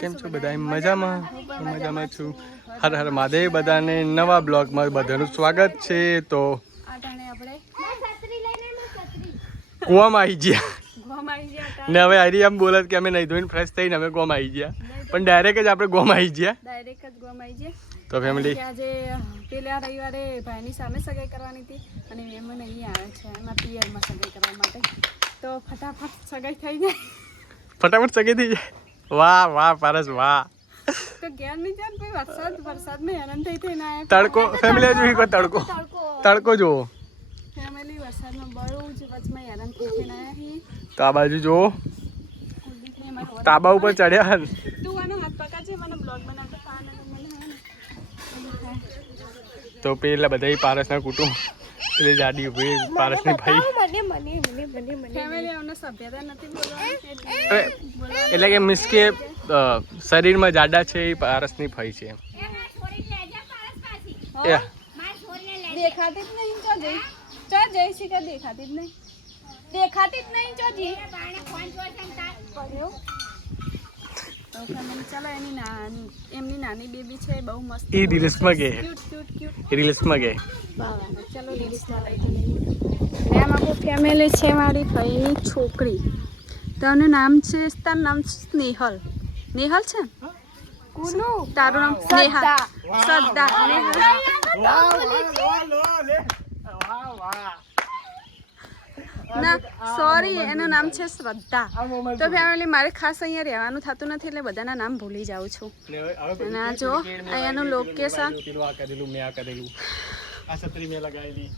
કેમ છો બધા? મજામાં? મજામાં છું. હર હર મહાદેવ. બધાને નવા બ્લોગમાં બધાનું સ્વાગત છે. તો કુવામાં આવી ગયા ને હવે હરી એમ બોલે કે અમે નહીં ધોઈને ફ્રેશ થઈને અમે ગોમાં આવી ગયા, પણ ડાયરેક્ટ જ આપણે ગોમાં આવી ગયા. તો ફેમિલી આજે પેલા રવિવારે ભાઈની સામે સગાઈ કરવાની હતી અને મહેમાન અહીં આવે છે એમાં પિયરમાં સગાઈ કરવા માટે, તો ફટાફટ સગાઈ થઈ જાય. ફટાફટ સગાઈ થઈ જાય. વાહ વાહ પારસ વાહ. તો ઘેર નહીં જાય ભાઈ, વરસાદમાં હેરાન થઈને આવ્યા. તડકો ફેમિલી જોઈ કો તડકો જુઓ ફેમિલી વરસાદમાં બહુ જ વચમાં હેરાન થઈને આવ્યા. તો આ બાજુ જુઓ તાબા ઉપર ચડ્યા. તું આનો હાથ પકડ છે, મને બ્લોગ બનાવતો તો પેલા બધા પારસના કુટુંબ પેલી જાડી ઉભી પારસની ભાઈ ફેમિલી અમને સભ્યતા નથી બોલવાની એટલે કે મીન્સ કે શરીરમાં જાડા છે એ પારસની ભાઈ છે. દેખાતી જ નહીં ચો જઈ શીખે દેખાતી જ નહીં ચો જી તો ફેમિલી ચાલો એમની નાની બેબી છે બહુ મસ્ત. એ રીલ્સમાં કે રીલ્સમાં કે ચાલો રીલ્સમાં લઈ જઈએ. એમાં કોઈ ફેમિલી છે મારી ભાઈની છોકરી, તો એનું નામ છે, તારું નામ સ્નેહલ છે તારું નામ? સ્નેહા શ્રદ્ધા ના સોરી, એનું નામ છે શ્રદ્ધા. તો ફેમિલી મારે ખાસ અહીંયા રહેવાનું થતું નથી એટલે બધાના નામ ભૂલી જાઉં છું. અને આ જો અહીંયાનું લોકેશન.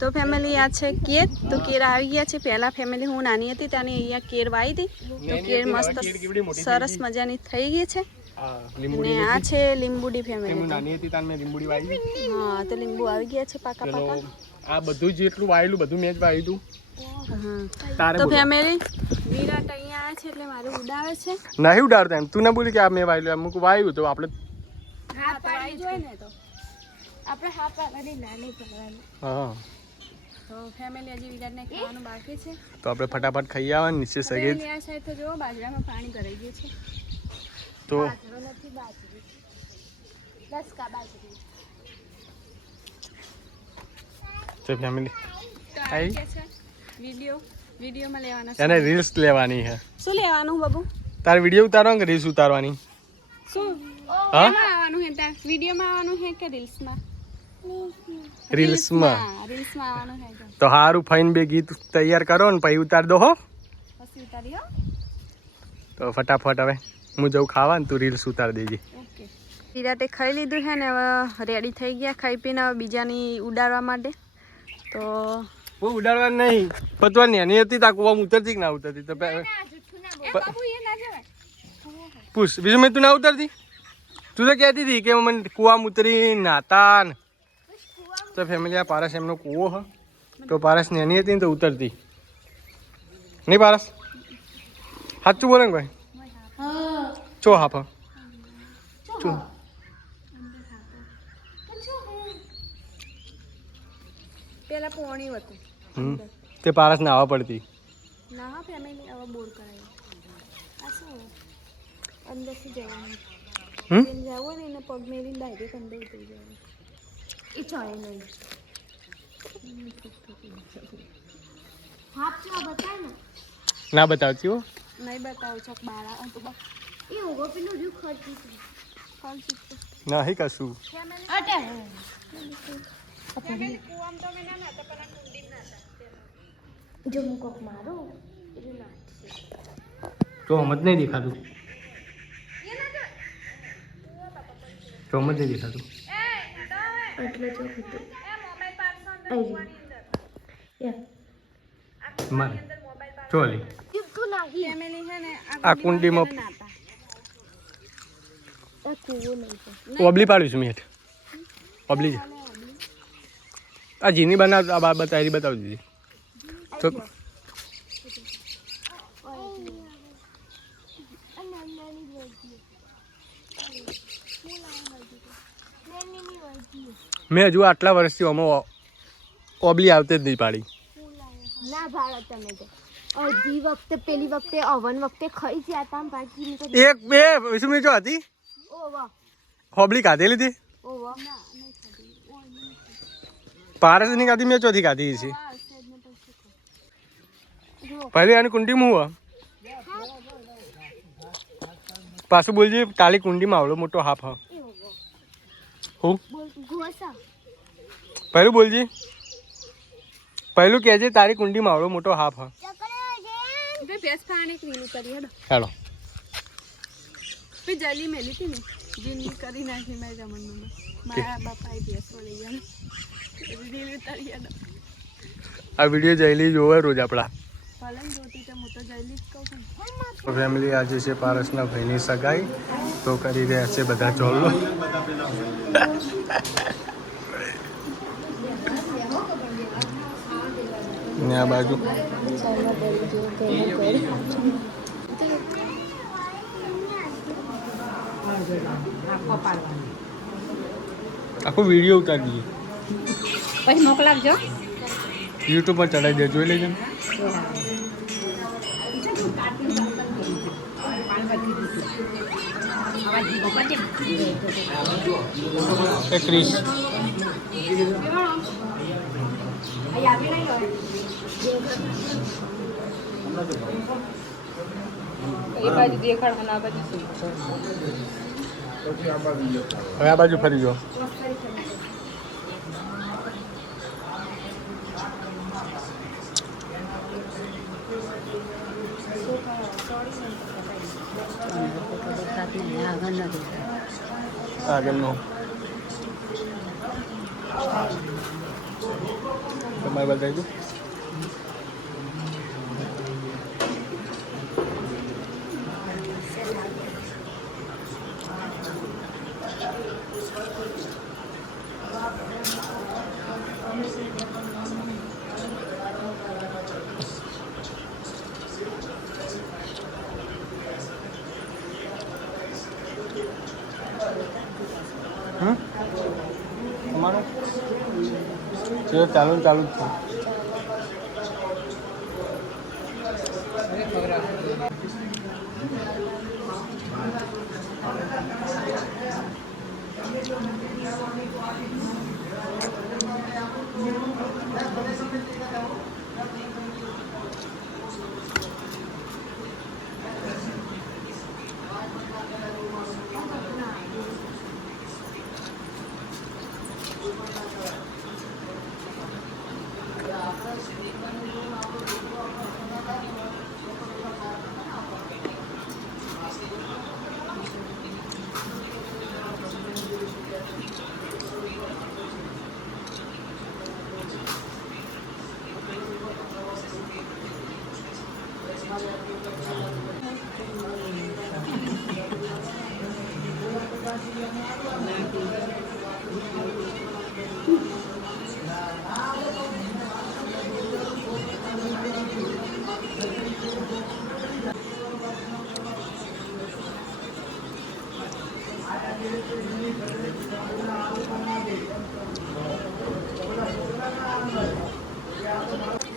તો ફેમિલી આ છે કેર. તો કેર આવી ગયા છે. પહેલાં ફેમિલી હું નાની હતી ત્યાંની અહીંયા કેર વાવી હતી, તો કેર મસ્ત સરસ મજાની થઈ ગઈ છે. અને આ છે લીંબુડી ફેમિલી. હા, તો લીંબુ આવી ગયા છે પાકા પાકા. આ બધું જેટલું વાયેલું બધું મેં જ વાવ્યું હતું. તો ફેમિલી વિરાટ અહીંયા આવે છે એટલે મારે ઉડાવે છે. નહીં ઉડાડતા એમ તું ના બોલી કે આ મેં વાયેલું, અમુક વાવ્યું તો આપણે હાથ પાડી જોઈએ ને, તો આપણે હાથ પાડવાની નાની પડવાની. હા, તો ફેમિલી હજી વિરાટને ખાવાનું બાકી છે, તો આપણે ફટાફટ ખાઈ આવવાનું. નીચે સગે આ સાઈડ તો જો બાજરામાં પાણી ભરાઈ ગયું છે. તો નથી બાજરી, લસકા બાજરી. તો ફેમિલી આવી ગયા છે. વિડીયોમાં લેવાના એને રીલ્સ લેવાની છે. શું લેવાનું બાબુ? તારે વિડીયો ઉતારવાનો કે રીલ્સ ઉતારવાની? શું હા, આવવાનું હે? તાર વિડીયોમાં આવવાનું હે કે રીલ્સમાં? રીલ્સમાં આવવાનું હે. તો હારું ફાઈન બે ગીત તૈયાર કરો ને પછી ઉતાર દો હો. પછી ઉતારી હો. તો ફટાફટ હવે હું જઉં ખાવા ને તું રીલ્સ ઉતાર દેજે. ઓકે. વિરાટે ખાઈ લીધું છે ને હવે રેડી થઈ ગયા ખાઈ પીને હવે બીજાની ઉડાડવા માટે. તો હું ઉડાડવા નહીં પતવાની એની હતી તા કુવામાં ઉતરતી કે ના ઉતરતી? તો પૂછ બીજું મેં તું ના ઉતરતી? તું તો કહેતી હતી કે મને કુવામાં ઉતરી નાતા ને. તો ફેમિલી આ પારસ એમનો કૂવો હ, તો પારસ નાની હતી ને તો ઉતરતી નહીં. પારસ સાચું બોલે ને ભાઈ? ચો હાફ ચો પેલા પોણી હતું તે પારસ ને આવવા પડતી ના. હા ફેમિલી હવે બોર કરાયો. આ શું અંદરથી જવાનું જવું ને એને પગ મેળીને ડાયરેક્ટ અંદર ઉતરી જવાનું. એ ચાલે નહીં. હાથ ચા બતાય ને? ના બતાવતી હો. નહીં બતાવું છોક બાળા તો એ ઓગો પેલું રહ્યું ખર્ચી ના હી કશું. જો હું કોક મારો તો હમ જ નહીં દેખાતું. તો હમ જ નહીં દેખાતું. એટલે જો હતું મારે ચોલી ફેમિલી છે ને આ કુંડીમાં કૂવો નહીં ઓબલી પાડ્યું છું મેં હેઠ. ઓબલી આ જીની બનાવ આ બતાવી બતાવી દીધી. તો મેં હજુ આટલા વર્ષથી આમાં ઓબલી આવતી જ નહીં પાડી. ના ભાડો તમે તો અડધી વખતે પેલી વખતે અવન વખતે ખાઈ ગયા હતા બાકી એક બે વિસુમી જો હતી ઓવા હોબલી ખાધેલી હતી ઓવા પારસની ખાધી મેં ચોથી ખાધી છે પહેલી આની કુંડીમાં હું પાછું બોલજે કાલી કુંડીમાં આવડો મોટો હાફ હા હું ગોસા પહેલું બોલજી પહેલું કહેજે તારી કુંડીમાં આવડો મોટો હાફ હા ભેંસ પાણી ક્લીન કરી હેડો ચાલો પછી જલી મેલી હતી ને જીની કરી નાખી મેં જમણમાં મારા બાપાએ ભેંસો લઈ ગયા રીલ ઉતારી હેડો આ વિડીયો જયલી જોવે રોજ આપણા ભલે જોતી તો હું તો જયલી જ કહું છું ફેમિલી આજે છે પારસના ભાઈની સગાઈ તો કરી રહ્યા છે બધા ચોલ્લો ને આ બાજુ આખો વિડીયો ઉતારી દઈએ પછી મોકલાવજો યુટ્યુબ પર ચડાવી દે જોઈ લેજો એ ક્રિશ હવે આ બાજુ ફરી જાઓ આગળનો તમારે બતાવી દઉં તમારું ચાલુ ચાલુ જ છે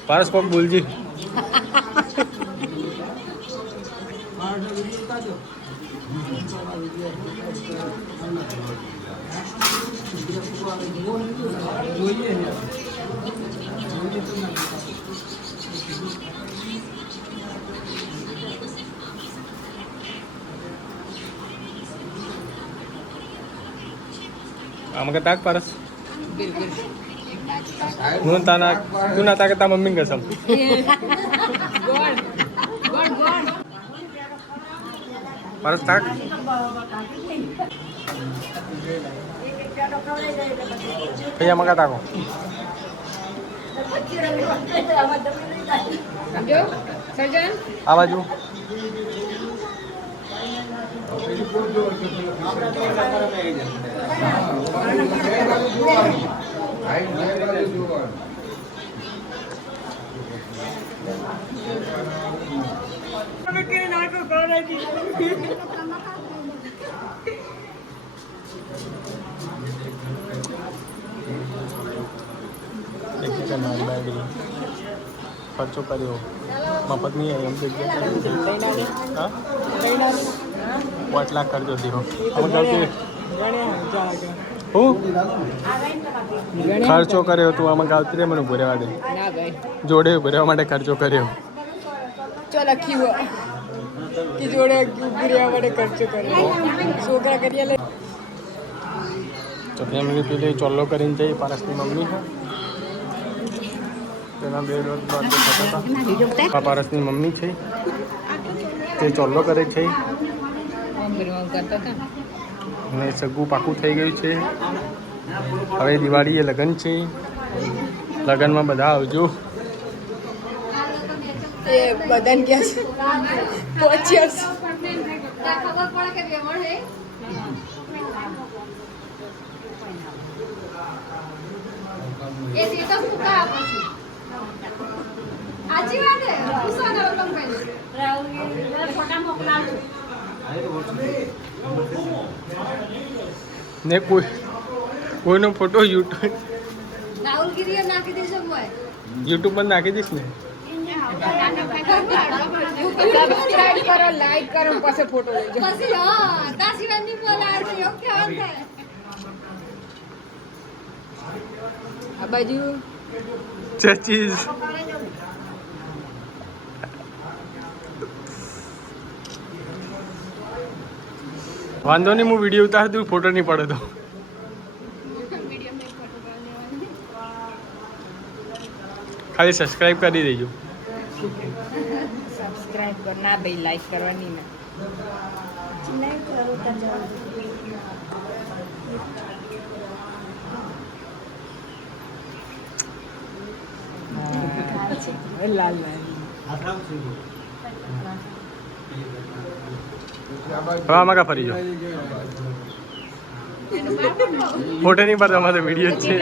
પારસ કોક બોલજી આમાં તાક પારસ તું ના તાકે તા મમ્મી કસમ પારસ તાક ભૈયા મગા તાકો આ બાજુ ખર્ચો કર્યો મફત નહીં એમ જગ્યા હા 5 લાખ ખર્ચો થયો હું ખર્ચો કર્યો તું આમાં ગાવતી મને ઉભો રહેવા દે જોડે ઉભો રહેવા માટે ખર્ચો કર્યો ચો લખ્યું કે જોડે ઉભી રહેવા માટે ખર્ચો કર્યો છોકરા કરીએ લે તો ફેમિલી પેલી ચોલ્લો કરીને જઈ પારસની મમ્મી તેના 2 હતા પારસની મમ્મી છે તે ચોલ્લો કરે છે અને સગું પાકું થઈ ગયું છે હવે દિવાળીએ લગ્ન છે લગ્નમાં બધા આવજો એ બધાને કે પહોંચ્યો ને કોઈનો ફોટો યુટ્યુબ પર નાખી દઈશ ને સબસ્ક્રાઇબ કરો લાઈક કરો પછી ફોટો લેજો આ બાજુ ચચીઝ વાંધો નહીં હું વિડીયો ઉતાર દઉં ફોટો નહીં પડે તો ખાલી સબસ્ક્રાઇબ કરી દેજો સબસ્ક્રાઇબ કર ના ભાઈ લાઈક કરવાની ના લાલ હવે આમાં કા ફરી જાઓ ફોટો નહીં પડતો અમારે વિડીયો જ છે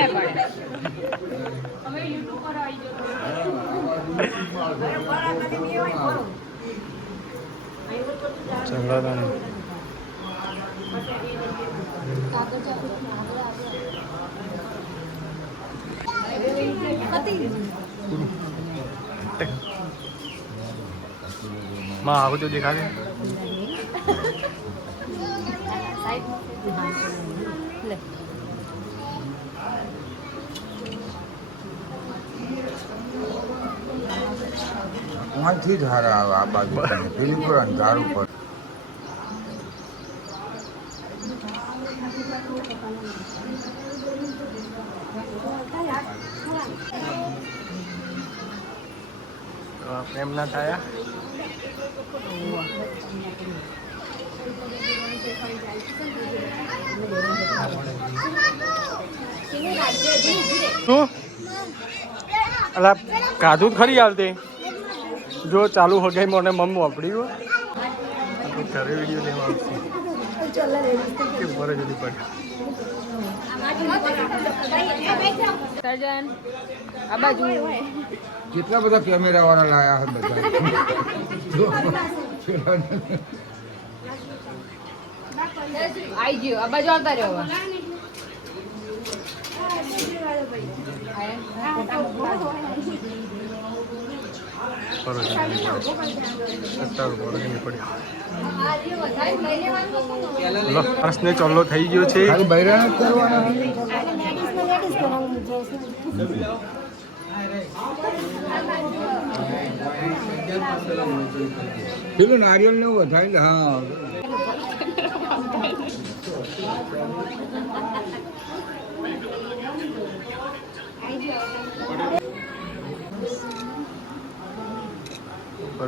ચંદ્રદાન માં આવું તો દેખાડે અહીંથી જ હારા આવે આ બાજુ પેલી પર અંધારું પર એમ ના થયા શું અલા કાધું જ ખરી આવતી જો ચાલુ હગાઈ મને મમ્મી વાપર્યું ઘરે વિડીયો લેવા આવશે કે બરે જલ્દી પડ સર્જન આ બાજુ કેટલા બધા કેમેરા વાળા લાયા હોય બધા આઈ ગયો આ બાજુ આવતા રહ્યો પ્રશ્ન ચોલ્લો થઈ ગયો છે ખાલી બૈરાણ જ કરવાના પેલું નારિયેલ ને વધારે હા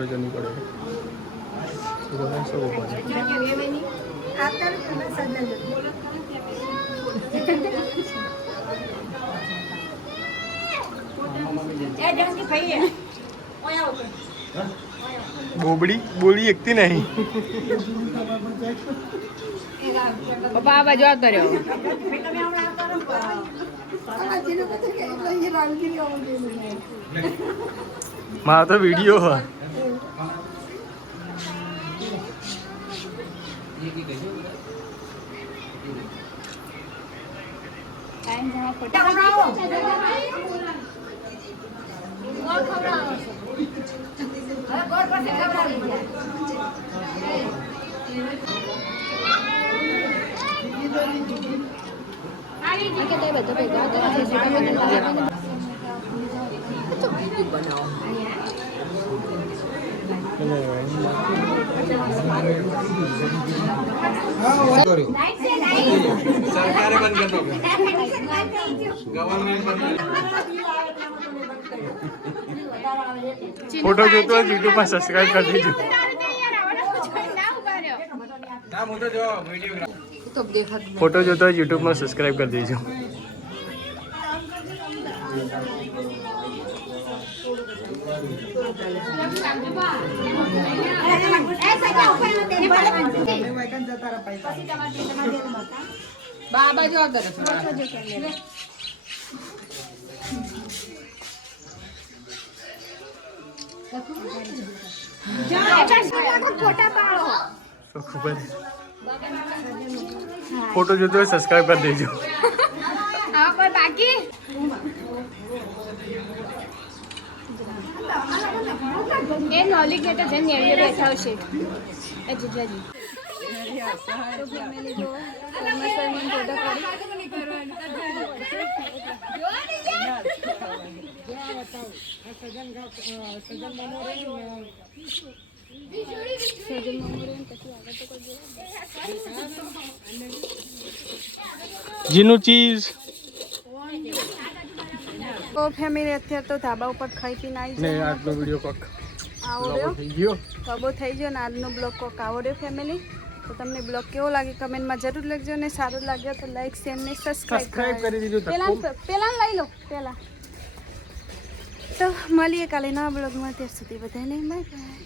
જની પડે બોબડી બોલી એકતી નહીં પપ્પા આ બાજુ આવતો રહ્યો મારો તો વિડીયો હ ટાઈમ સરકારે બંધ કરતો ફોટો જોતો હોય યુટ્યુબમાં સબસ્ક્રાઇબ કરી દેજો. ફોટો જોતો હોય યુટ્યુબમાં સબસ્ક્રાઇબ કરી દેજો. બાબા જો આગળ ફોટો જોતો હોય સબસ્ક્રાઇબ કરી દેજો. એ નોલી કે તો જન નેડીએ બેઠા હશે એ જીજાજી જીનું ચીઝ તો ફેમિલી અત્યારે તો ધાબા ઉપર ખાઈ પીને આવી ને જાય આજનો વિડીયો કોક આવડ્યો થઈ ગયો. કબો થઈ ગયો ને આજનો બ્લોગ કોક આવડ્યો ફેમિલી. તો તમને બ્લોગ કેવો લાગે કમેન્ટમાં જરૂર લખજો ને સારું લાગ્યો તો લાઈક શેર ને સબસ્ક્રાઇબ કરી દીધું. પેલા લઈ લો પેલા. તો મળીએ કાલે નવા બ્લોગમાં, ત્યાં સુધી બધાને બાય બાય.